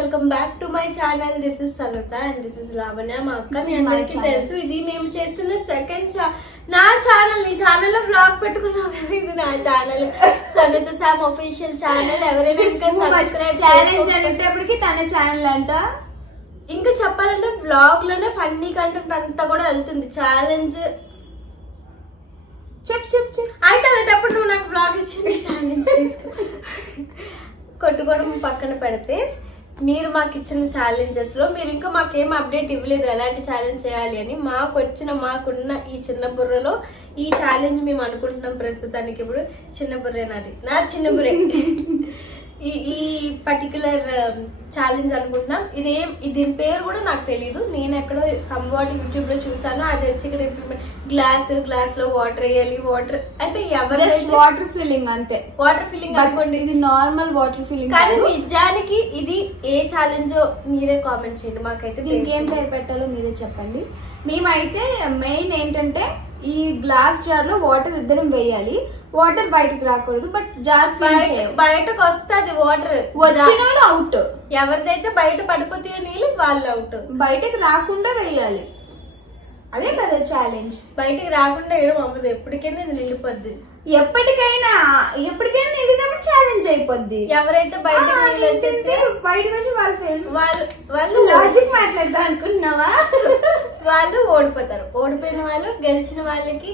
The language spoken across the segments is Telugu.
Welcome back to my channel. This is Sanutha and this is Lavanya. మా అక్క మీ అందరికీ తెలుసు, ఇది మేము చేస్తున్న సెకండ్ నా ఛానల్. నీ ఛానల్ లో బ్లాగ్ పెట్టుకున్నావు కదా, ఇది నా channel Sanuta Sam official channel. ఎవరైనా ఛాలెంజ్ అనేటప్పటికి తన ఛానల్ అంట. ఇంకా చెప్పాలంటే బ్లాగ్ లోనే ఫన్నీ కంటెంట్ అంతా కూడా వెళ్తుంది. ఛాలెంజ్ చెప్పు అయితే అలాంటప్పుడు నువ్వు నాకు బ్లాగ్ ఇచ్చింది ఛాలెంజ్ కొట్టుకోవడం పక్కన పెడితే, మీరు మాకు ఇచ్చిన ఛాలెంజెస్ లో మీరు ఇంకా మాకేం అప్డేట్ ఇవ్వలేదు ఎలాంటి ఛాలెంజ్ చేయాలి అని. మాకున్న ఈ చిన్న బుర్రలో ఈ ఛాలెంజ్ మేము అనుకుంటున్నాం ప్రస్తుతానికి. ఇప్పుడు చిన్న బుర్రే నాది, నా చిన్న బుర్రే ఈ పర్టికులర్ ఛాలెంజ్ అనుకుంటున్నాం. దీని పేరు కూడా నాకు తెలీదు. నేను ఎక్కడో సంవాట్ యూట్యూబ్ లో చూసాను. అది వచ్చి ఇక్కడ ఇంప్లిమెంట్ గ్లాస్ లో వాటర్ వేయాలి. వాటర్ అంటే వాటర్ ఫిల్లింగ్ అంతే. వాటర్ ఫిల్లింగ్ అనుకోండి, ఇది నార్మల్ వాటర్ ఫిల్లింగ్. కానీ నిజానికి ఇది ఏ ఛాలెంజ్ మీరే కామెంట్ చేయండి. మాకైతే దీనికి ఏం పేరు పెట్టాలో మీరే చెప్పండి. మేమైతే మెయిన్ ఏంటంటే ఈ గ్లాస్ జార్ లో వాటర్ ఇద్దరం వేయాలి. వాటర్ బయటకు రాకూడదు, బట్ జార్ బయటకు వస్తుంది. వాటర్ వచ్చిన అవుట్. ఎవరిదైతే బయట పడిపోతాయో నీళ్ళు వాళ్ళు అవుట్. బయటకు రాకుండా వేయాలి. అదే కదా ఛాలెంజ్. బయటకు రాకుండా వేయడం అవ్వదు. ఎప్పటికైనా ఇది నిండిపోద్ది. ఎప్పటికైనా నిండినప్పుడు ఛాలెంజ్ అయిపోద్ది. ఎవరైతే బయటకు నీళ్ళు వచ్చేస్తే బయటకు వచ్చి వాళ్ళు లాజిక్ మాట్లాడతా అనుకుంటున్నావా? వాళ్ళు ఓడిపోతారు. ఓడిపోయిన వాళ్ళు గెలిచిన వాళ్ళకి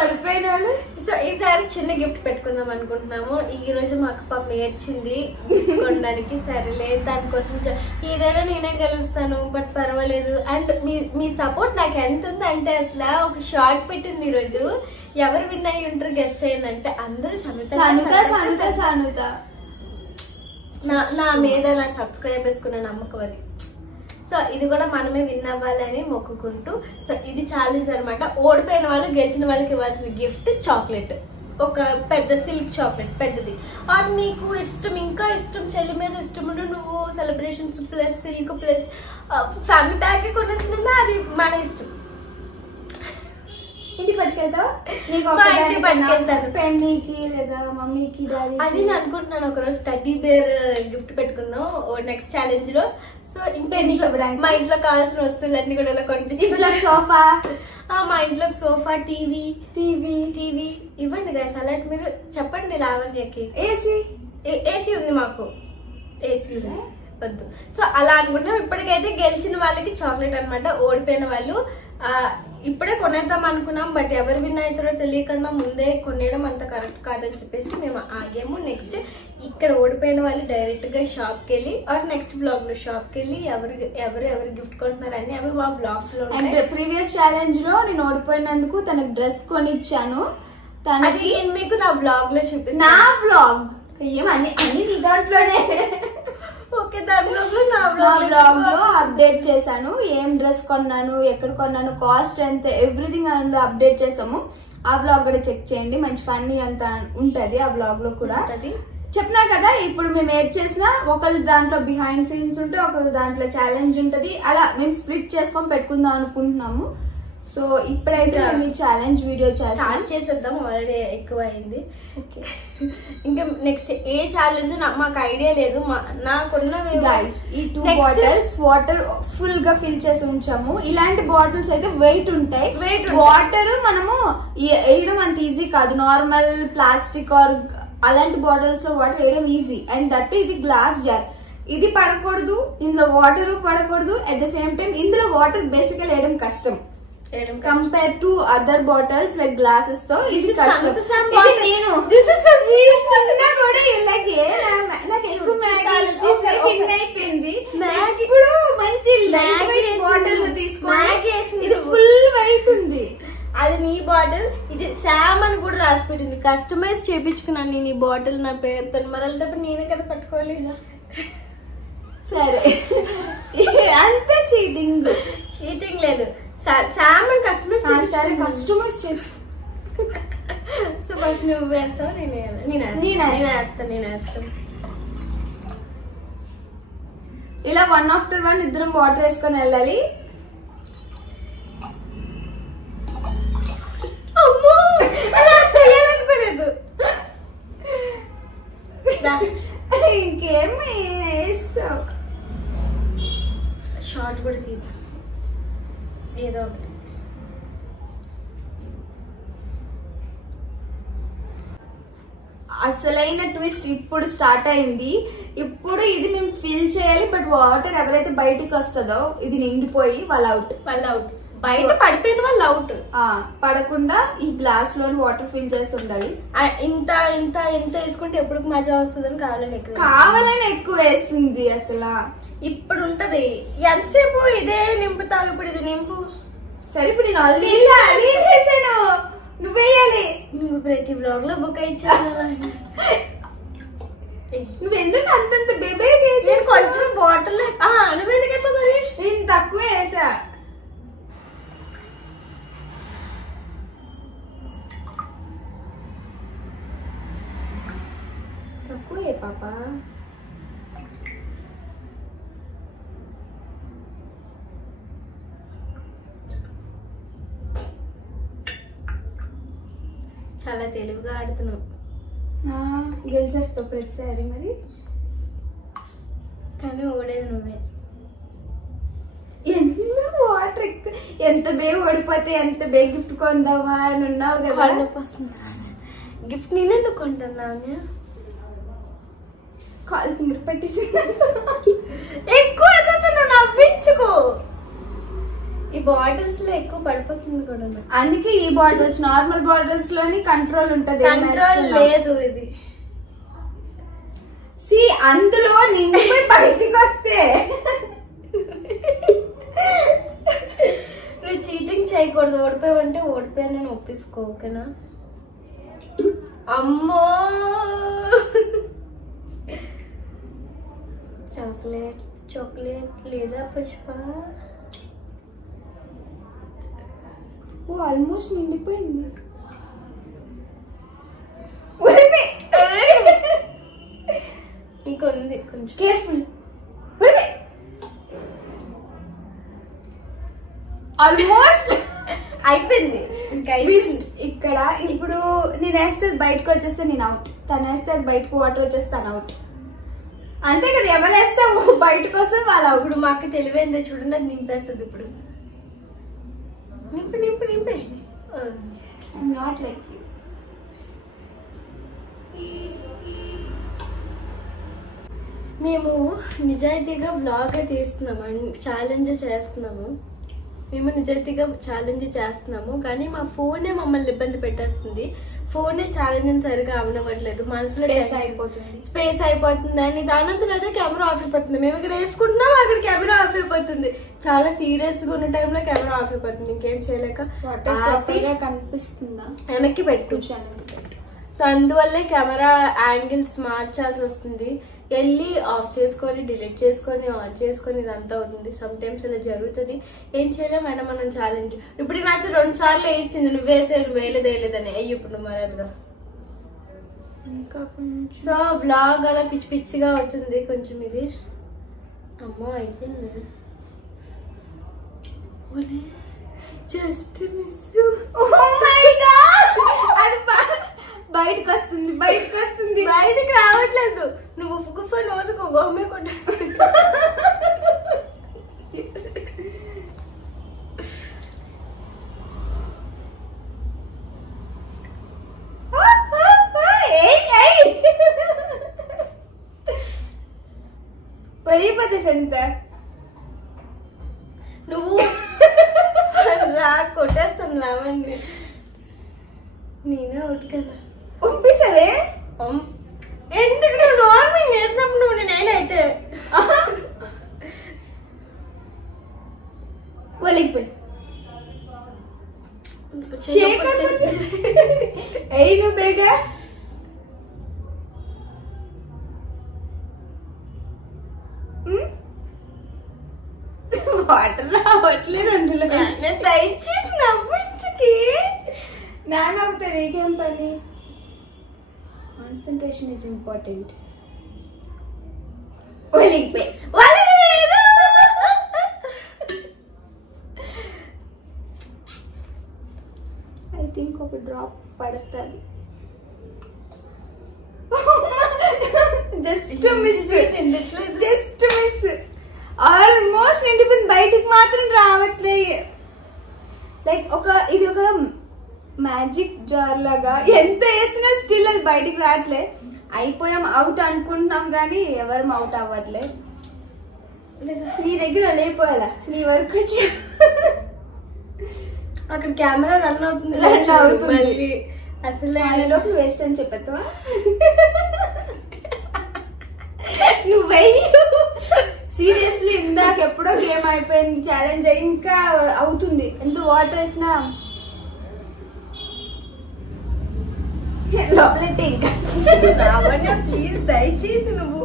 ఓడిపోయిన వాళ్ళు సో ఈసారి చిన్న గిఫ్ట్ పెట్టుకుందాం అనుకుంటున్నాము. ఈ రోజు మా అక్క పాప ఏడ్చింది కొనడానికి. సరేలే, దానికోసం ఏదైనా నేనే గెలుస్తాను, బట్ పర్వాలేదు. అండ్ మీ సపోర్ట్ నాకు ఎంత ఉంది అంటే, అసలు ఒక షార్ట్ పెట్టింది ఈ రోజు. ఎవరు విన్ అయ్యి ఉంటారు గెస్ట్ చేయండి అంటే అందరూ సనుత. నా మీద నా సబ్స్క్రైబర్స్ కున్న నమ్మకం అది. సో ఇది కూడా మనమే విన్ అవ్వాలని మొక్కుకుంటూ, సో ఇది ఛాలెంజ్ అనమాట. ఓడిపోయిన వాళ్ళు గెలిచిన వాళ్ళకి ఇవ్వాల్సిన గిఫ్ట్ చాక్లెట్, ఒక పెద్ద సిల్క్ చాక్లెట్ పెద్దది. అది నీకు ఇష్టం, ఇంకా ఇష్టం, చెల్లి మీద ఇష్టం ఉంటే నువ్వు celebrations plus silk plus family pack కొనేసినా అది మన ఇష్టం. ఇంటికి పట్టుకెళ్తావు? పెన్నికి లేదా మమ్మీకి డాడీ? అది నేను అనుకుంటున్నాను ఒకరోజు టెడ్డీ బేర్ గిఫ్ట్ పెట్టుకుందాం నెక్స్ట్ ఛాలెంజ్ లో. సో మా ఇంట్లో కావాల్సిన వస్తువులన్నీ కూడా ఇలా కొనిపించి, సోఫా, మా ఇంట్లో సోఫా, టీవీ ఇవ్వండి గైస్. అలాంటి మీరు చెప్పండి లావణ్యకి. ఏసీ ఉంది, మాకు ఏసీ ఉంది, వద్దు. సో అలా అనుకుంటున్నాం. ఇప్పటికైతే గెలిచిన వాళ్ళకి చాక్లెట్ అనమాట. ఓడిపోయిన వాళ్ళు ఇప్పుడే కొనేద్దాం అనుకున్నాం, బట్ ఎవరు విన్ అవుతారో తెలియకుండా ముందే కొనేయడం అంత కరెక్ట్ కాదని చెప్పేసి మేము ఆగాము. నెక్స్ట్ ఇక్కడ ఓడిపోయిన వాళ్ళు డైరెక్ట్ గా షాప్ కి వెళ్ళి, ఆర్ నెక్స్ట్ బ్లాగ్ లో షాప్ కి వెళ్ళి ఎవరు గిఫ్ట్ కొంటున్నారు అని అవి మా బ్లాగ్స్ లో. అండ్ ప్రీవియస్ ఛాలెంజ్ లో నేను ఓడిపోయినందుకు తనకు డ్రెస్ కొనిచ్చాను. అది మీకు నా బ్లాగ్ లో చూపిస్తాను. నా బ్లాగ్ అన్ని దాంట్లోనే. ఓకే, దాంట్లో నా బ్లాగ్ లో అప్డేట్ చేశాను. ఏం డ్రెస్ కొన్నాను, ఎక్కడ కొన్నాను, కాస్ట్ ఎంత, ఎవ్రీథింగ్ అందులో అప్డేట్ చేసాము. ఆ బ్లాగ్ కూడా చెక్ చేయండి. మంచి ఫన్నీ అంతా ఉంటది ఆ బ్లాగ్ లో కూడా. చెప్పినా కదా, ఇప్పుడు మేము ఏం చేసినా ఒకళ్ళు దాంట్లో బిహైండ్ సీన్స్ ఉంటే, ఒకళ్ళు దాంట్లో ఛాలెంజ్ ఉంటది. అలా మేము స్ప్లిట్ చేసుకొని పెట్టుకుందాం అనుకుంటున్నాము. సో ఇప్పుడైతే మేము ఛాలెంజ్ వీడియో చేసేద్దాం. ఆల్రెడీ ఎక్కువ అయింది. ఇంకా నెక్స్ట్ ఏ ఛాలెంజ్ మాకు ఐడియా లేదు. నాకున్న ఈ 2 బాటిల్స్ వాటర్ ఫుల్ గా ఫిల్ చేసి ఉంచాము. ఇలాంటి బాటిల్స్ అయితే వెయిట్ ఉంటాయి. వాటర్ మనము వేయడం అంత ఈజీ కాదు. నార్మల్ ప్లాస్టిక్ ఆర్ అలాంటి బాటిల్స్ లో వాటర్ వేయడం ఈజీ. అండ్ దట్ ఇది గ్లాస్ జార్. ఇది పడకూడదు, ఇందులో వాటర్ పడకూడదు. అట్ ద సేమ్ టైం ఇందులో వాటర్ బేసికల్ వేయడం కష్టం compare to other bottles like glasses తో. ఇది కష్టం. ఇప్పుడు మంచి బాటిల్ తీసుకోండి. ఇది ఫుల్ వెయిట్ ఉంది. అది నీ బాటిల్. ఇది శామ్ అని కూడా రాసి పెట్టింది. కస్టమైజ్ చేయించుకున్నాను నేను ఈ బాటిల్ నా పేరుతో. మరొకటి నేనే కదా పట్టుకోవాలి. సరే, అంత చీటింగ్ లేదు. శామ్ కస్టమైజ్ చేసి. సో ఫస్ట్ నువ్వు వేస్తావు, నేను వేస్తాను. ఇలా 1 after 1 ఇద్దరం వాటర్ వేసుకొని వెళ్ళాలి. అమ్మో, అలా తెలియాలనుకోలేదు. ఇంకేమి వేస్తావు? షార్ట్ కూడా తీద్దాం ఏదో ఒకటి. అసలైన ట్విస్ట్ ఇప్పుడు స్టార్ట్ అయింది. ఇప్పుడు ఇది మేము ఫిల్ చేయాలి, బట్ వాటర్ ఎవరైతే బయటికి వస్తుందో ఇది నిండిపోయి వాళ్ళు అవుట్. బయట పడిపోయిన వాళ్ళు అవుట్. పడకుండా ఈ గ్లాస్ లోని వాటర్ ఫిల్ చేసి ఉండాలి. ఇంత ఇంత ఎంత వేసుకుంటే ఎప్పుడు మజా వస్తుందని కావాలని ఎక్కువ వేసింది అసలు. ఇప్పుడు ఉంటది ఎంతసేపు ఇదే నింపుతావు, ఇప్పుడు ఇది నింపు. సరే ఇప్పుడు నేను ఆల్రెడీ వేసాను, నువ్వు వేయాలి. నువ్వు ప్రతి బ్లాగ్ లో బుక్ ఇచ్చాను. నువ్వెందుకు అంతంత బేబీ కొంచెం బాటిల్ నువ్వెందుకు మరి? నేను తక్కువ వేసా. తక్కువే పాప. చాలా తెలివిగా ఆడుతున్నావు. గెలిచేస్తావు ప్రతిసారి మరి, కానీ ఓడేది నువ్వే. ఎంత వాటర్ ఎక్కువ, ఎంత బేగు ఓడిపోతే ఎంత బేగ్ గిఫ్ట్ కొందామా అని ఉన్నావు కదా. గిఫ్ట్ నేనెందుకు కొంటున్నాను? కాలు తిమ్మిరి పట్టేసి ఎక్కువ నువ్వు నవ్వించుకో. ఈ బాటిల్స్ లో ఎక్కువ పడిపోతుంది కూడా. అందుకే ఈ బాటిల్స్, నార్మల్ బాటిల్స్ లోని కంట్రోల్ ఉంటది. కంట్రోల్ లేదు ఇది. అందులో నిండిపోయి బయటికి వస్తే నువ్వు చీటింగ్ చేయకూడదు. ఓడిపోయావంటే ఓడిపోయానని ఒప్పించుకో, ఓకేనా? అమ్మో చాక్లెట్ చాక్లెట్ లేదా పుష్ప? ఆల్మోస్ట్ నిండిపోయింది. ఇంకొంది కొంచెం కేర్ఫుల్. ఆల్మోస్ట్ అయిపోయింది. ఇక్కడ ఇప్పుడు నేను వేస్తే బయటకు వచ్చేస్తే నేను అవుట్, తను వేస్తే బయటకు వాటర్ వచ్చేస్తే తను అవుట్. అంతే కదా, ఎవరు వేస్తే బయటకు వస్తే వాళ్ళు అవుట్. ఇప్పుడు మాకు తెలివైందే చూడండి, అది నింపేస్తుంది. ఇప్పుడు నింపి నింపి నింపి. Not like you. మేము నిజాయితీగా వ్లాగ్ తీస్తున్నాము, ఛాలెంజ్ చేస్తున్నాము. మేము నిజాయితీగా ఛాలెంజ్ చేస్తున్నాము, కానీ మా ఫోనే మమ్మల్ని ఇబ్బంది పెట్టేస్తుంది. ఫోనే ఛాలెంజ్ సరిగా అవనవ్వట్లేదు. మనసులో స్పేస్ అయిపోతుంది అని దానంతా అదే కెమెరా ఆఫ్ అయిపోతుంది. మేము ఇక్కడ వేసుకుంటున్నాం, అక్కడ కెమెరా ఆఫ్ అయిపోతుంది. చాలా సీరియస్ గా ఉన్న టైంలో కెమెరా ఆఫ్ అయిపోతుంది. ఇంకేం చేయలేక కనిపిస్తుందా వెనక్కి పెట్టు. సో అందువల్లే కెమెరా యాంగిల్స్ మార్చాల్సి వస్తుంది. వెళ్ళి ఆఫ్ చేసుకొని డిలీట్ చేసుకొని ఆన్ చేసుకొని ఇదంతా అవుతుంది. సమ్ టైమ్స్ ఇలా జరుగుతుంది, ఏం చేయలేం. అయినా మనం ఛాలెంజ్. ఇప్పుడు నాకు 2 సార్లు వేసింది, నువ్వు వేయలేదని. అయ్యి ఇప్పుడు మరదుగా. సో వ్లాగ్ అలా పిచ్చి పిచ్చిగా అవుతుంది కొంచెం. ఇది అమ్మో అయిపోయింది. Just miss. బయటకు వస్తుంది, బయటకు వస్తుంది. బయటకు రావట్లేదు. నువ్వు ఫోన్ ఓదుకో, గోమే కొట్ట. వెళ్ళిపోతే ఎంత నువ్వు రా కొట్టేస్తాను రావండి. నేనే ఉట్టుకెళ్ళా పంపిస్తావే. ఎందుకు నువ్వు నార్మల్ చేసినప్పుడు నువ్వు నేనైతే వెళ్ళిపోయి నువ్వు బేగా. వాటర్ రావట్లేదు అందులో. నవ్వించుకి నానవుతా. నీకేం పని? Concentration is important. I think ఒక డ్రాప్ పడుతుంది. జస్ట్ మిస్ ఆల్మోస్ట్ నిండిపోయింది, బయటికి మాత్రం రావట్లే. లైక్ ఇది ఒక మ్యాజిక్ జార్ లాగా ఎంత వేసినా స్టిల్ అది బయటికి రావట్లే. అయిపోయాం, అవుట్ అనుకుంటున్నాం కానీ ఎవరు అవుట్ అవ్వట్లే. నీ దగ్గర లేకపోయాలా, నీ వరకు అక్కడ కెమెరా రన్ అవుతుంది అసలు. లోపు వేస్తాను చెప్పేస్తావా? నువ్వు వెయ్యి. సీరియస్లీ ఇందాక ఎప్పుడో గేమ్ అయిపోయింది, ఛాలెంజ్ అయ్యి ఇంకా అవుతుంది. ఎంత వాటర్ వేసినా లోపలైతే ఇంకా. ప్లీజ్ దయచేసి నువ్వు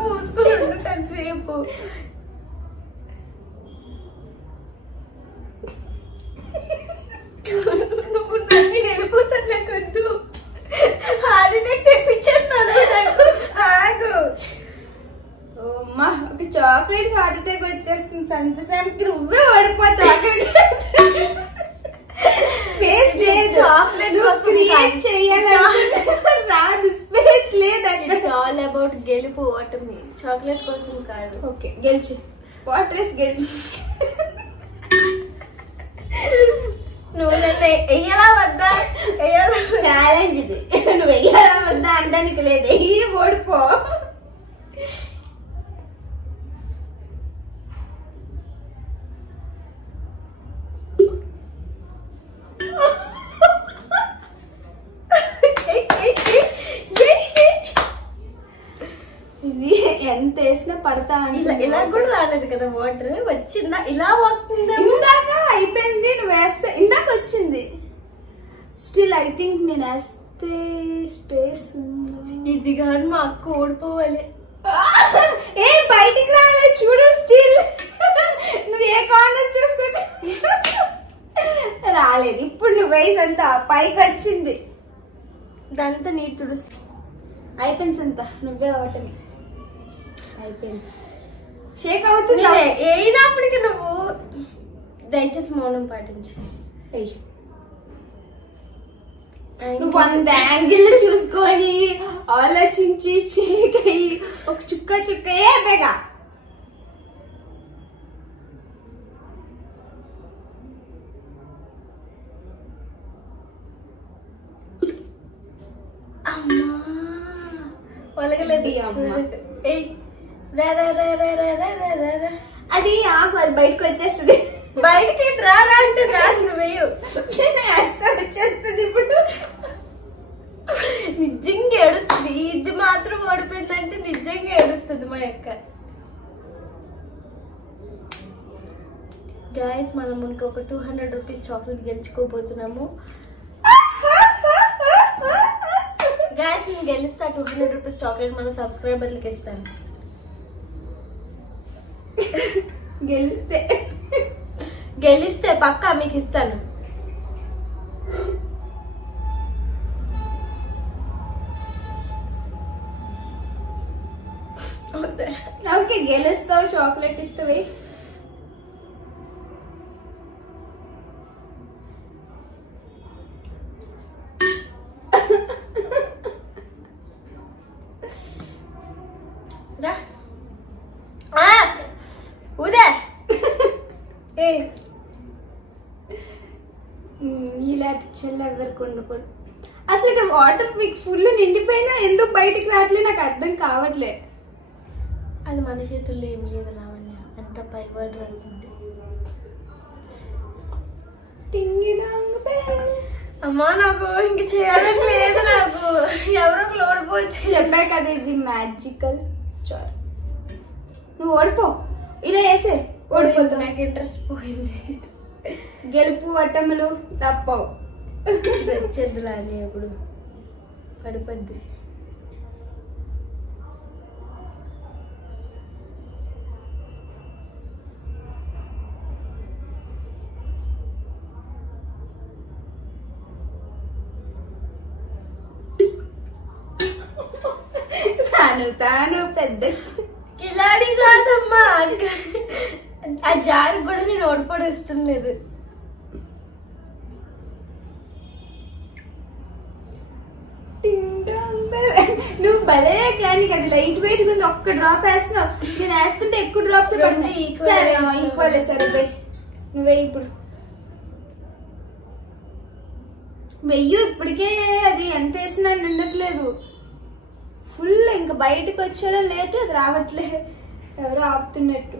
మూసుకుని ఉండు కాసేపు. నువ్వు నన్ను వెళ్ళిపోతాను, నాకు వద్దు. హార్ట్ అటాక్ తెప్పించేస్తాను నాకు. ఆగు. అమ్మా, ఒక చాక్లెట్ హార్ట్ అటాక్ వచ్చేస్తుంది. సంతోషానికి నువ్వే ఓడిపోతావు. రాదు, స్పేస్ లేదు. ఇట్స్ ఆల్ అబౌట్ గెలుపు ఓటమి, చాక్లెట్ కోసం కాదు. ఓకే, గెలిచి వాటర్ రేస్ గెలిచి. నువ్వు నన్ను వెయ్యాలా వద్దా? ఛాలెంజ్ ఇది, నువ్వు వెయ్యాలా వద్దా అనడానికి లేదు. ఓడిపో. ఇది ఎంత వేసినా పడతా. ఇలా కూడా రాలేదు కదా వాటర్, వచ్చిందా? ఇలా వస్తుంది. ఇందాక అయిపోయింది, నువ్వు వేస్తే ఇందాక వచ్చింది. స్టిల్ ఐ థింక్ నేను వేస్తే స్పేస్ ఉందా? ఇది కానీ మా అక్క ఓడిపోవాలి. ఏ బయటికి రాలేదు చూడు. స్టిల్ నువ్వు ఏ కార్నర్ చూస్తుంటే రాలేదు. ఇప్పుడు నువ్వు వేసి అంతా పైకి వచ్చింది. దాంతో నీరు తుడుస్తు. అయిపోయింది అంతా, నువ్వే ఓటమి అయిపోయింది. షేక్ అవుతుంది. అయినప్పటికీ నువ్వు దయచేసి మౌనం పాటించు. నువ్వు 100 యాంగిల్ చూసుకొని ఆలోచించి షేక్ అయ్యి ఒక చుక్క ఏ బేగా. అది ఆకు, అది బయటకు వచ్చేస్తుంది. బయటకి రారా అంటే రాదు, నువ్వు వచ్చేస్తుంది. ఇప్పుడు నిజంగా ఏడుస్తుంది. ఇది మాత్రం ఓడిపోయిందంటే నిజంగా ఏడుస్తుంది మా అక్క. గాయస్, మనం ఇంకొక 200 రూపీస్ చాక్లెట్ గెలుచుకోబోతున్నాము. గాయస్, నేను గెలిస్తా 200 రూపీస్ చాక్లెట్ మన సబ్స్క్రైబర్లకి ఇస్తాను. గెలిస్తే పక్కా మీకు ఇస్తాను. ఓకే, గెలుస్తావు, చాక్లెట్ ఇస్తావే. ఇలాంటి చెల్లి ఎవరికి ఉండకూడదు. అసలు ఇక్కడ వాటర్ మీకు ఫుల్ నిండిపోయినా ఎందుకు బయటికి రావట్లే నాకు అర్థం కావట్లే. అది మన చేతుల్లో ఏం లేదు లావణ్య, అంత పైవర్డ్ రాసింది. అమ్మా, నాకు ఇంక చేయాలని లేదు. నాకు ఎవరో ఓడిపోవచ్చు. చెప్పా కదా, ఇది మ్యాజికల్ చార్. నువ్వు ఓడిపో, ఇలా వేసే ఓడిపోతావు. నాకు ఇంట్రెస్ట్ పోయింది. గెలుపు అట్టములు తప్పవు. తెచ్చేద్దులా అని ఎప్పుడు పడిపోద్ది. తాను పెద్ద కిలాడి కాదమ్మా. ఆ జారు కూడా నేను ఓడిపోవడం ఇష్టం లేదు. టింగ్ డాంగ్ నువ్వు భలే కానీ అది లైట్ వెయిట్ ఉంది, ఒక్క డ్రాప్ వేస్తున్నావు. నేను వేస్తుంటే ఎక్కువ డ్రాప్స్ పడుతున్నాయి. సరే ఈక్వల్. సరే నువ్వే ఇప్పుడు వెయ్యి. ఇప్పటికే అది ఎంత వేసినా నిండట్లేదు ఫుల్. ఇంకా బయటకు వచ్చాడో లేటు, అది రావట్లే, ఎవరో ఆపుతున్నట్టు.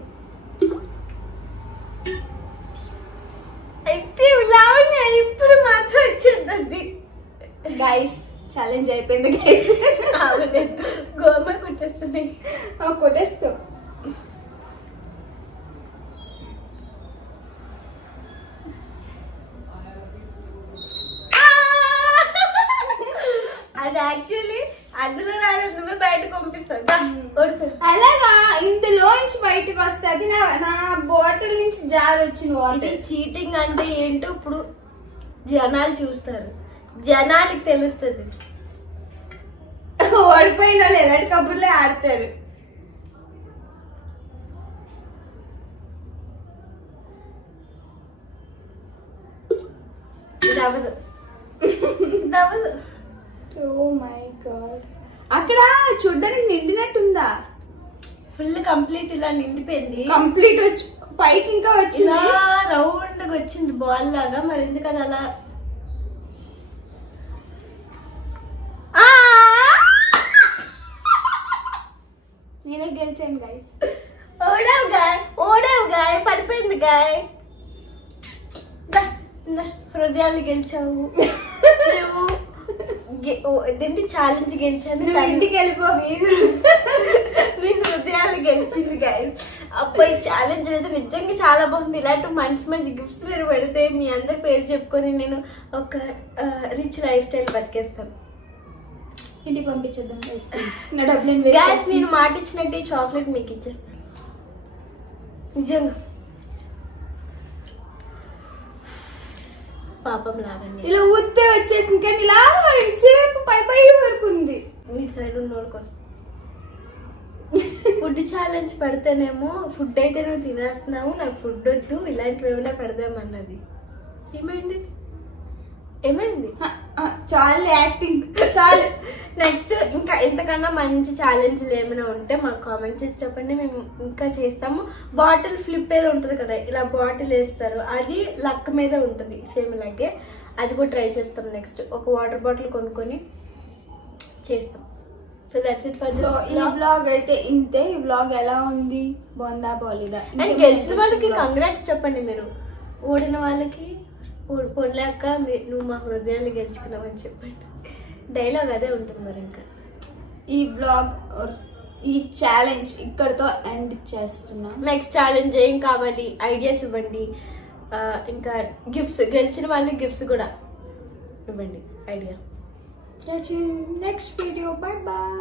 ఇప్పుడు మాత్రం వచ్చింది గైస్. ఛాలెంజ్ అయిపోయింది గైస్. గోమ కొట్టేస్తున్నాయి. కొట్టేస్తావు. అది యాక్చువల్లీ అందులో రాలేదు, నువ్వే బయటకు పంపిస్తావు. అలాగా ఇందులో నుంచి బయటకు వస్తుంది. నా బాటిల్ నుంచి జార్ వచ్చింది. ఇది చీటింగ్ అంటే ఏంటో ఇప్పుడు జనాలు చూస్తారు, జనాలకి తెలుస్తుంది. ఓడిపోయిన వాళ్ళు ఎలాంటి కబుర్లే ఆడతారు. Oh my god. అక్కడ చూడ్డానికి నిండినట్టుందా? ఫుల్ కంప్లీట్ ఇలా నిండిపోయింది. కంప్లీట్ వచ్చి పైకి ఇంకా వచ్చింది, రౌండ్ గా వచ్చింది బాల్ లాగా. మరి ఎందుకు అది అలా? నేనే గెలిచాను గైస్. ఓడావు గాయ, పడిపోయింది గాయ. హృదయాలు గెలిచావు. ఏంటి ఛాలెంజ్ గెలిచాను. ఇంటికి వెళ్ళిపో. మీ హృదయాలు గెలిచింది గైస్. అబ్బాయి ఛాలెంజ్ అయితే నిజంగా చాలా బాగుంది. ఇలాంటి మంచి మంచి గిఫ్ట్స్ మీరు పెడితే మీ అందరి పేరు చెప్పుకొని నేను ఒక రిచ్ లైఫ్ స్టైల్ బతికేస్తాను. ఇంటికి పంపించేద్దాం నా డబ్బులు. గ్యాస్ నేను మాట ఇచ్చినట్టు చాక్లెట్ మీకు ఇచ్చేస్తాను నిజంగా. పాపం లావణ్య ఇలా ఊతే వచ్చేసింది, కానీ ఇలా ఇంతసేపు పై పై వరకు ఉంది. మీ సైడ్ ఉన్నోడి కోసం ఫుడ్ ఛాలెంజ్ పెడితేనేమో ఫుడ్ అయితే నువ్వు తినేస్తున్నావు, నాకు ఫుడ్ వద్దు, ఇలాంటివి ఏమైనా పెడదామన్నది. ఏమైంది? చాలు యాక్టింగ్ చాలు. నెక్స్ట్ ఇంకా ఎంతకన్నా మంచి ఛాలెంజ్లు ఏమైనా ఉంటే మాకు కామెంట్ చేసి చెప్పండి, మేము ఇంకా చేస్తాము. బాటిల్ ఫ్లిప్ ఏదో ఉంటుంది కదా, ఇలా బాటిల్ వేస్తారు, అది లక్ మీద ఉంటుంది సేమ్ ఇలాగే. అది కూడా ట్రై చేస్తాం. నెక్స్ట్ ఒక వాటర్ బాటిల్ కొనుక్కొని చేస్తాం. So that's it for this. ఈ వ్లాగ్ అయితే ఇంతే. ఈ వ్లాగ్ ఎలా ఉంది, బాగుందా బాలేదా? అండ్ గెలిచిన వాళ్ళకి కంగ్రాట్స్ చెప్పండి. మీరు ఓడిన వాళ్ళకి ఓడిపోలేక నువ్వు మా హృదయాన్ని గెలుచుకున్నావని చెప్పండి. డైలాగ్ అదే ఉంటుంది. మరి ఇంకా ఈ వ్లాగ్ ఈ ఛాలెంజ్ ఇక్కడతో ఎండ్ చేస్తున్నా. నెక్స్ట్ ఛాలెంజ్ ఏం కావాలి ఐడియాస్ ఇవ్వండి. ఇంకా గిఫ్ట్స్, గెలిచిన వాళ్ళకి గిఫ్ట్స్ కూడా ఇవ్వండి idea. Next video. Bye bye.